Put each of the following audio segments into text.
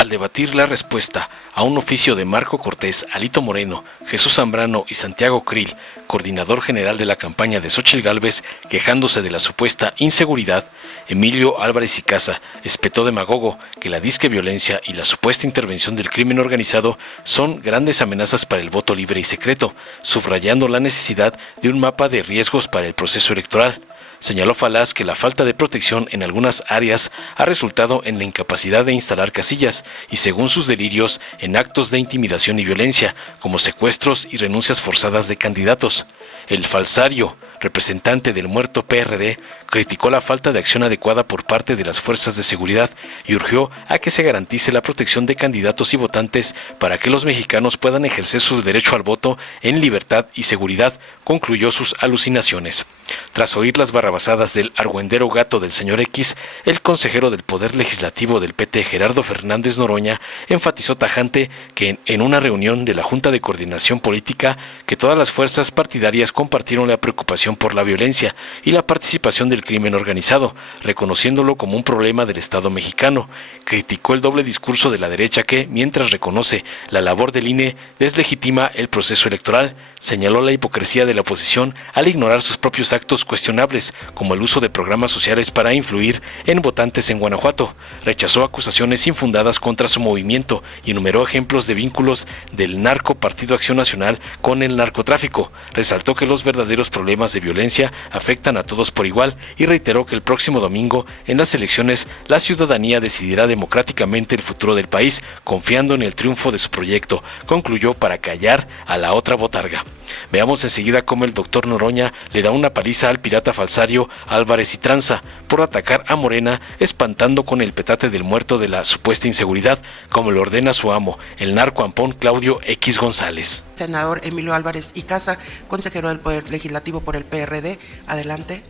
Al debatir la respuesta a un oficio de Marco Cortés, Alito Moreno, Jesús Zambrano y Santiago Krill, coordinador general de la campaña de Xóchitl Gálvez, quejándose de la supuesta inseguridad, Emilio Álvarez y Casa espetó demagogo que la disque violencia y la supuesta intervención del crimen organizado son grandes amenazas para el voto libre y secreto, subrayando la necesidad de un mapa de riesgos para el proceso electoral. Señaló Falaz que la falta de protección en algunas áreas ha resultado en la incapacidad de instalar casillas y, según sus delirios, en actos de intimidación y violencia, como secuestros y renuncias forzadas de candidatos. El falsario, representante del muerto PRD, criticó la falta de acción adecuada por parte de las fuerzas de seguridad y urgió a que se garantice la protección de candidatos y votantes para que los mexicanos puedan ejercer su derecho al voto en libertad y seguridad, concluyó sus alucinaciones. Tras oír las barrabasadas del argüendero gato del señor X, el consejero del Poder Legislativo del PT, Gerardo Fernández Noroña, enfatizó tajante que en una reunión de la Junta de Coordinación Política que todas las fuerzas partidarias compartieron la preocupación por la violencia y la participación del crimen organizado, reconociéndolo como un problema del Estado mexicano. Criticó el doble discurso de la derecha que, mientras reconoce la labor del INE, deslegitima el proceso electoral. Señaló la hipocresía de la oposición al ignorar sus propios actos cuestionables, como el uso de programas sociales para influir en votantes en Guanajuato. Rechazó acusaciones infundadas contra su movimiento y enumeró ejemplos de vínculos del narco Partido Acción Nacional con el narcotráfico. Resaltó que los verdaderos problemas de violencia afectan a todos por igual y reiteró que el próximo domingo, en las elecciones, la ciudadanía decidirá democráticamente el futuro del país, confiando en el triunfo de su proyecto, concluyó para callar a la otra botarga. Veamos enseguida cómo el doctor Noroña le da una paliza al pirata falsario Álvarez y Tranza por atacar a Morena, espantando con el petate del muerto de la supuesta inseguridad, como lo ordena su amo, el narco ampón Claudio X González. Senador Emilio Álvarez y Casa, consejero del Poder Legislativo por el PRD, adelante.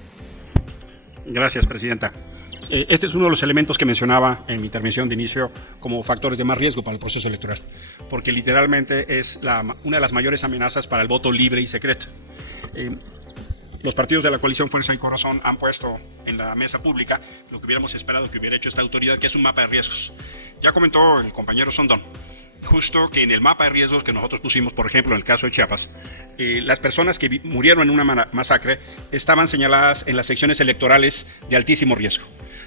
Gracias, presidenta. Este es uno de los elementos que mencionaba en mi intervención de inicio como factores de más riesgo para el proceso electoral, porque literalmente es una de las mayores amenazas para el voto libre y secreto. Los partidos de la coalición Fuerza y Corazón han puesto en la mesa pública lo que hubiéramos esperado que hubiera hecho esta autoridad, que es un mapa de riesgos. Ya comentó el compañero Sondón, justo que en el mapa de riesgos que nosotros pusimos, por ejemplo, en el caso de Chiapas, las personas que murieron en una masacre estaban señaladas en las secciones electorales de altísimo riesgo.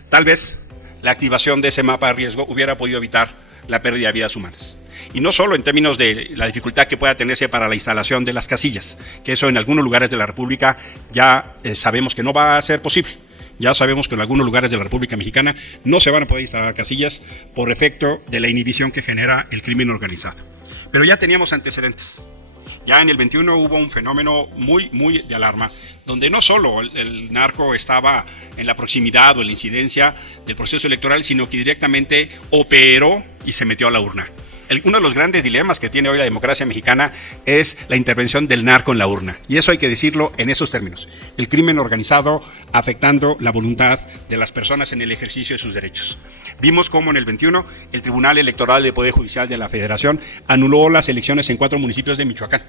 Tal vez la activación de ese mapa de riesgo hubiera podido evitar la pérdida de vidas humanas. Y no solo en términos de la dificultad que pueda tenerse para la instalación de las casillas, que eso en algunos lugares de la República ya sabemos que no va a ser posible. Ya sabemos que en algunos lugares de la República Mexicana no se van a poder instalar casillas por efecto de la inhibición que genera el crimen organizado. Pero ya teníamos antecedentes. Ya en el 21 hubo un fenómeno muy de alarma, donde no solo el narco estaba en la proximidad o en la incidencia del proceso electoral, sino que directamente operó y se metió a la urna. Uno de los grandes dilemas que tiene hoy la democracia mexicana es la intervención del narco en la urna. Y eso hay que decirlo en esos términos. El crimen organizado afectando la voluntad de las personas en el ejercicio de sus derechos. Vimos cómo en el 21 el Tribunal Electoral del Poder Judicial de la Federación anuló las elecciones en 4 municipios de Michoacán.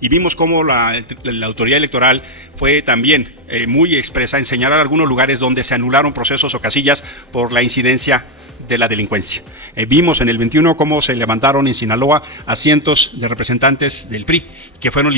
Y vimos cómo la autoridad electoral fue también muy expresa en señalar algunos lugares donde se anularon procesos o casillas por la incidencia de la delincuencia. Vimos en el 21 cómo se levantaron en Sinaloa a cientos de representantes del PRI que fueron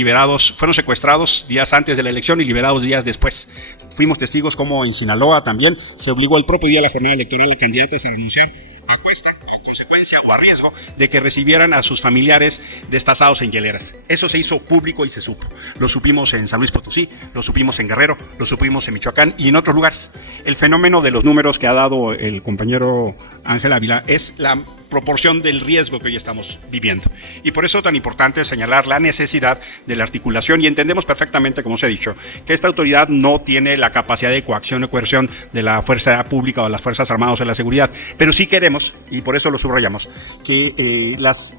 secuestrados días antes de la elección y liberados días después. Fuimos testigos cómo en Sinaloa también se obligó el propio día de la jornada electoral a candidatos a renunciar a cuesta, en consecuencia o a riesgo de que recibieran a sus familiares destazados en hieleras. Eso se hizo público y se supo. Lo supimos en San Luis Potosí, lo supimos en Guerrero, lo supimos en Michoacán y en otros lugares. El fenómeno de los números que ha dado el compañero Ángel Ávila es la proporción del riesgo que hoy estamos viviendo. Y por eso tan importante señalar la necesidad de la articulación, y entendemos perfectamente, como se ha dicho, que esta autoridad no tiene la capacidad de coacción o coerción de la fuerza pública o de las Fuerzas Armadas o de la seguridad, pero sí queremos, y por eso lo subrayamos, que las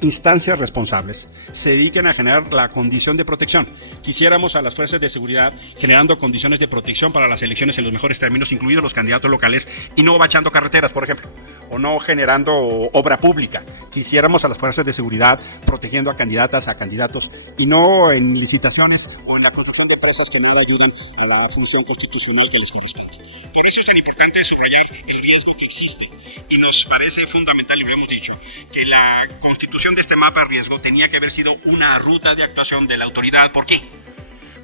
instancias responsables se dediquen a generar la condición de protección. Quisiéramos a las fuerzas de seguridad generando condiciones de protección para las elecciones en los mejores términos, incluidos los candidatos locales, y no bachando carreteras, por ejemplo, o no generando obra pública. Quisiéramos a las fuerzas de seguridad protegiendo a candidatas, a candidatos, y no en licitaciones o en la construcción de presas que no ayuden a la función constitucional que les corresponde. Por eso es tan importante subrayar el riesgo que existe y nos parece fundamental, y lo hemos dicho, que la constitución de este mapa de riesgo tenía que haber sido una ruta de actuación de la autoridad. ¿Por qué?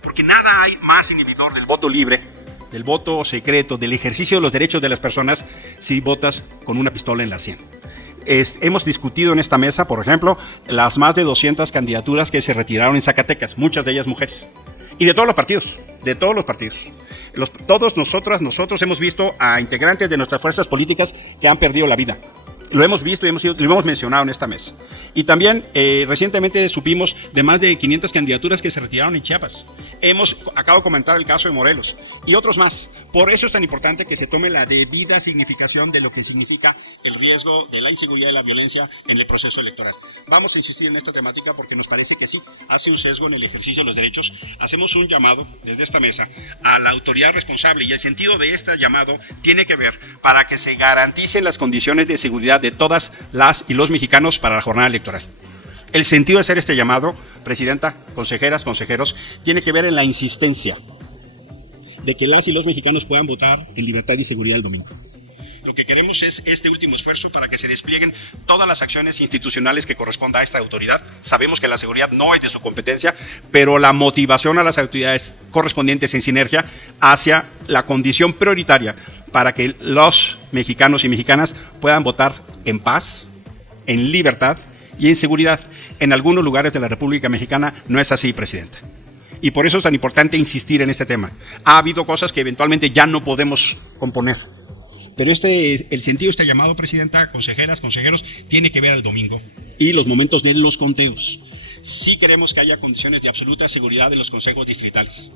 Porque nada hay más inhibidor del voto libre, del voto secreto, del ejercicio de los derechos de las personas si votas con una pistola en la sien. Hemos discutido en esta mesa, por ejemplo, las más de 200 candidaturas que se retiraron en Zacatecas, muchas de ellas mujeres, y de todos los partidos, todos nosotros hemos visto a integrantes de nuestras fuerzas políticas que han perdido la vida. Lo hemos visto y lo hemos mencionado en esta mesa. Y también recientemente supimos de más de 500 candidaturas que se retiraron en Chiapas. Acabo de comentar el caso de Morelos y otros más. Por eso es tan importante que se tome la debida significación de lo que significa el riesgo de la inseguridad y la violencia en el proceso electoral. Vamos a insistir en esta temática porque nos parece que sí, hace un sesgo en el ejercicio de los derechos. Hacemos un llamado desde esta mesa a la autoridad responsable y el sentido de este llamado tiene que ver para que se garanticen las condiciones de seguridad de todas las y los mexicanos para la jornada electoral. El sentido de hacer este llamado, Presidenta, consejeras, consejeros, tiene que ver en la insistencia de que las y los mexicanos puedan votar en libertad y seguridad el domingo. Lo que queremos es este último esfuerzo para que se desplieguen todas las acciones institucionales que corresponda a esta autoridad. Sabemos que la seguridad no es de su competencia, pero la motivación a las autoridades correspondientes en sinergia hacia la condición prioritaria para que los mexicanos y mexicanas puedan votar en paz, en libertad y en seguridad. En algunos lugares de la República Mexicana no es así, Presidenta. Y por eso es tan importante insistir en este tema. Ha habido cosas que eventualmente ya no podemos componer. Pero el sentido de este llamado, Presidenta, consejeras, consejeros, tiene que ver al domingo y los momentos de los conteos. Sí queremos que haya condiciones de absoluta seguridad en los consejos distritales.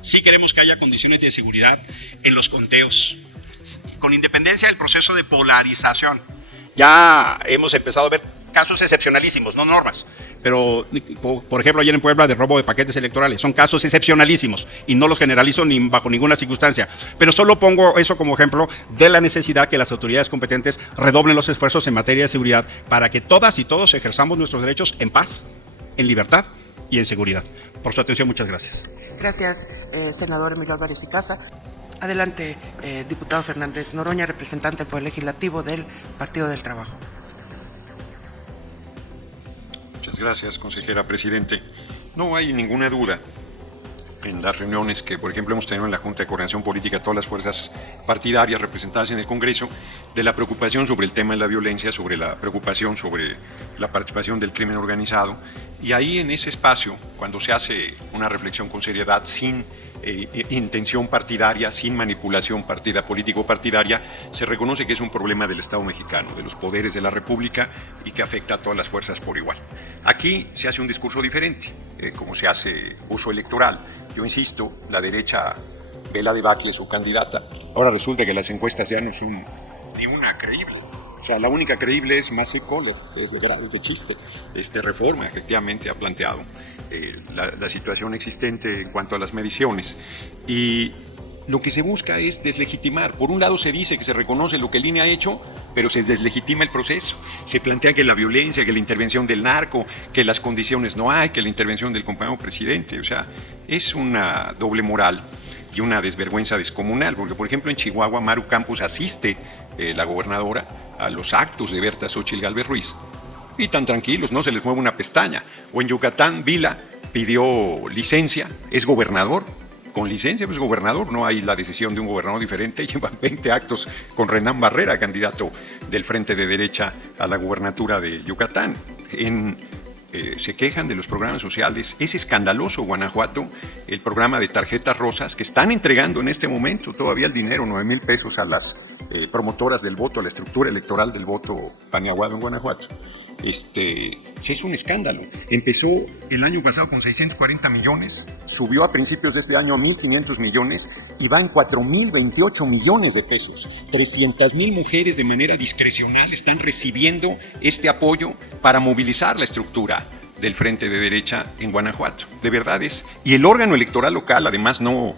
Sí queremos que haya condiciones de seguridad en los conteos, con independencia del proceso de polarización. Ya hemos empezado a ver casos excepcionalísimos, no normas. Pero, por ejemplo, ayer en Puebla de robo de paquetes electorales. Son casos excepcionalísimos y no los generalizo ni bajo ninguna circunstancia. Pero solo pongo eso como ejemplo de la necesidad que las autoridades competentes redoblen los esfuerzos en materia de seguridad para que todas y todos ejerzamos nuestros derechos en paz, en libertad y en seguridad. Por su atención, muchas gracias. Gracias, senador Emilio Álvarez y Casa. Adelante, diputado Fernández Noroña, representante del Poder Legislativo del Partido del Trabajo. Muchas gracias, consejera presidente. No hay ninguna duda en las reuniones que, por ejemplo, hemos tenido en la Junta de Coordinación Política, todas las fuerzas partidarias representadas en el Congreso, de la preocupación sobre el tema de la violencia, sobre la preocupación sobre la participación del crimen organizado. Y ahí, en ese espacio, cuando se hace una reflexión con seriedad, sin intención partidaria, sin manipulación político-partidaria, se reconoce que es un problema del Estado mexicano, de los poderes de la República y que afecta a todas las fuerzas por igual. Aquí se hace un discurso diferente, como se hace uso electoral. Yo insisto, la derecha ve la debacle su candidata. Ahora resulta que las encuestas ya no son ni una creíble. O sea, la única creíble es Massey Kohler, que es de chiste. Reforma efectivamente ha planteado la situación existente en cuanto a las mediciones. Y lo que se busca es deslegitimar. Por un lado se dice que se reconoce lo que el INE ha hecho, pero se deslegitima el proceso. Se plantea que la violencia, que la intervención del narco, que las condiciones no hay, que la intervención del compañero presidente. O sea, es una doble moral y una desvergüenza descomunal. Porque, por ejemplo, en Chihuahua, Maru Campos asiste, la gobernadora, a los actos de Berta Xóchitl Gálvez Ruiz. Y tan tranquilos, no se les mueve una pestaña. O en Yucatán, Vila pidió licencia, es gobernador. Con licencia, pues gobernador, no hay la decisión de un gobernador diferente. Llevan 20 actos con Renán Barrera, candidato del Frente de Derecha a la gubernatura de Yucatán. Se quejan de los programas sociales. Es escandaloso, Guanajuato, el programa de tarjetas rosas que están entregando en este momento todavía el dinero, 9,000 pesos a las promotoras del voto, a la estructura electoral del voto paneaguado en Guanajuato. Es un escándalo. Empezó el año pasado con 640 millones, subió a principios de este año a 1,500 millones y va en 4,028 millones de pesos. 300,000 mujeres de manera discrecional están recibiendo este apoyo para movilizar la estructura del Frente de Derecha en Guanajuato. De verdad es. Y el órgano electoral local además no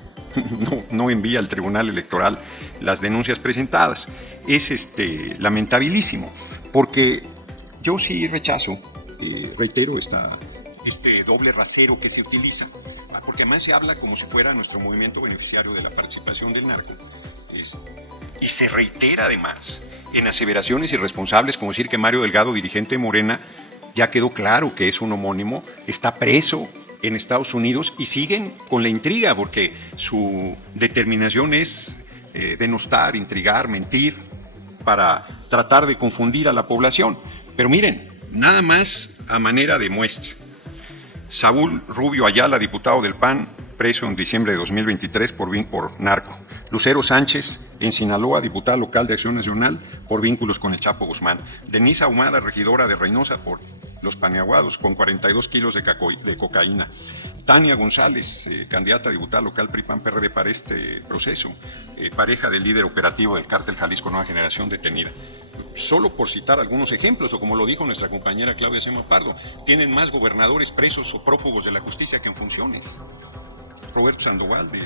envía al Tribunal Electoral las denuncias presentadas. Es lamentabilísimo, porque yo sí rechazo, reitero, este doble rasero que se utiliza, porque además se habla como si fuera nuestro movimiento beneficiario de la participación del narco. Y se reitera además en aseveraciones irresponsables, como decir que Mario Delgado, dirigente de Morena, ya quedó claro que es un homónimo, está preso en Estados Unidos y siguen con la intriga porque su determinación es denostar, intrigar, mentir para tratar de confundir a la población. Pero miren, nada más a manera de muestra. Saúl Rubio Ayala, diputado del PAN, preso en diciembre de 2023 por narco. Lucero Sánchez, en Sinaloa, diputada local de Acción Nacional, por vínculos con el Chapo Guzmán. Denise Ahumada, regidora de Reynosa, por los paneaguados, con 42 kilos de cocaína. Tania González, candidata a diputada local PRI-PAN-PRD para este proceso, pareja del líder operativo del cártel Jalisco Nueva Generación, detenida. Solo por citar algunos ejemplos, o como lo dijo nuestra compañera Claudia Sheinbaum Pardo, tienen más gobernadores presos o prófugos de la justicia que en funciones. Roberto Sandoval, de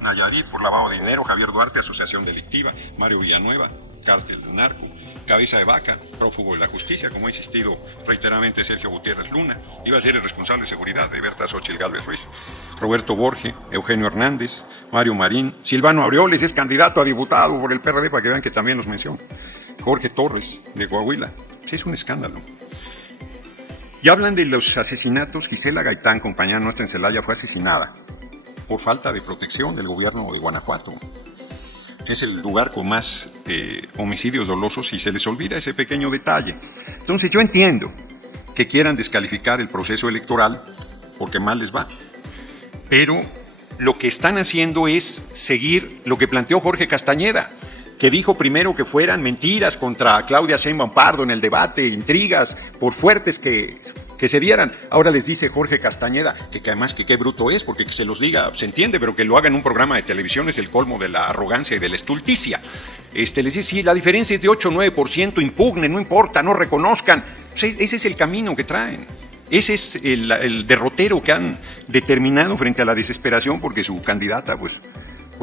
Nayarit, por lavado de dinero. Javier Duarte, asociación delictiva. Mario Villanueva, cártel del narco. Cabeza de vaca, prófugo de la justicia, como ha insistido reiteradamente Sergio Gutiérrez Luna. Iba a ser el responsable de seguridad de Berta Xochitl Gálvez Ruiz. Roberto Borge, Eugenio Hernández, Mario Marín. Silvano Aureoles es candidato a diputado por el PRD, para que vean que también los menciono. Jorge Torres, de Coahuila. Sí, es un escándalo. Y hablan de los asesinatos. Gisela Gaitán, compañera nuestra en Celaya, fue asesinada por falta de protección del gobierno de Guanajuato. Es el lugar con más homicidios dolosos y se les olvida ese pequeño detalle. Entonces yo entiendo que quieran descalificar el proceso electoral porque mal les va, pero lo que están haciendo es seguir lo que planteó Jorge Castañeda, que dijo primero que fueran mentiras contra Claudia Sheinbaum Pardo en el debate, intrigas, por fuertes que se dieran. Ahora les dice Jorge Castañeda que además que qué bruto es, porque que se los diga se entiende, pero que lo haga en un programa de televisión es el colmo de la arrogancia y de la estulticia. Les dice, sí, la diferencia es de 8 o 9%, impugnen, no importa, no reconozcan. Pues ese es el camino que traen. Ese es el derrotero que han determinado frente a la desesperación, porque su candidata pues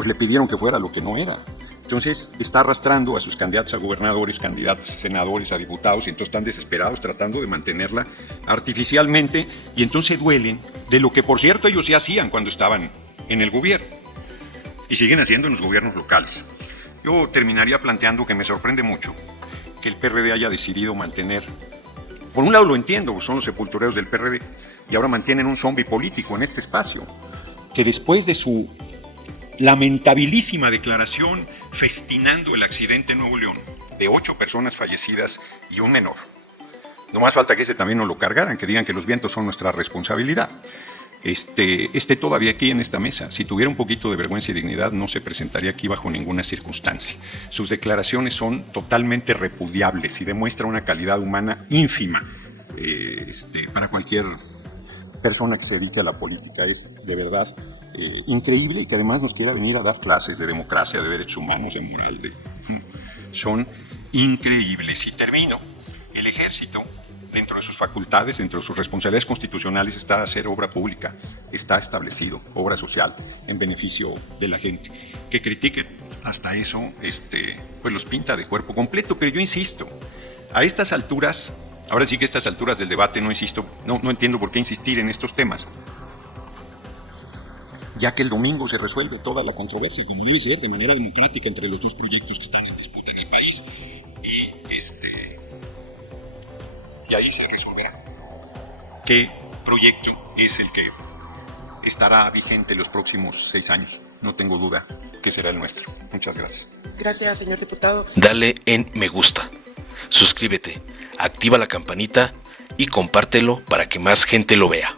le pidieron que fuera lo que no era. Entonces está arrastrando a sus candidatos a gobernadores, candidatos a senadores, a diputados, y entonces están desesperados tratando de mantenerla artificialmente, y entonces duelen de lo que, por cierto, ellos ya hacían cuando estaban en el gobierno, y siguen haciendo en los gobiernos locales. Yo terminaría planteando que me sorprende mucho que el PRD haya decidido mantener, por un lado lo entiendo, son los sepultureros del PRD, y ahora mantienen un zombi político en este espacio, que después de su lamentabilísima declaración festinando el accidente en Nuevo León de 8 personas fallecidas y un menor. No más falta que ese también no lo cargaran, que digan que los vientos son nuestra responsabilidad. Esté todavía aquí en esta mesa. Si tuviera un poquito de vergüenza y dignidad, no se presentaría aquí bajo ninguna circunstancia. Sus declaraciones son totalmente repudiables y demuestran una calidad humana ínfima para cualquier persona que se dedique a la política. Es de verdad increíble, y que además nos quiera venir a dar clases de democracia, de derechos humanos, de moral. Son increíbles. Y termino. El ejército, dentro de sus facultades, dentro de sus responsabilidades constitucionales, está a hacer obra pública, está establecido, obra social, en beneficio de la gente. Que critiquen, hasta eso, pues los pinta de cuerpo completo. Pero yo insisto, a estas alturas, ahora sí que a estas alturas del debate, no entiendo por qué insistir en estos temas, ya que el domingo se resuelve toda la controversia, y como debe ser, de manera democrática entre los dos proyectos que están en disputa en el país. Y ahí se resolverá qué proyecto es el que estará vigente los próximos 6 años. No tengo duda que será el nuestro. Muchas gracias. Gracias, señor diputado. Dale en me gusta, suscríbete, activa la campanita y compártelo para que más gente lo vea.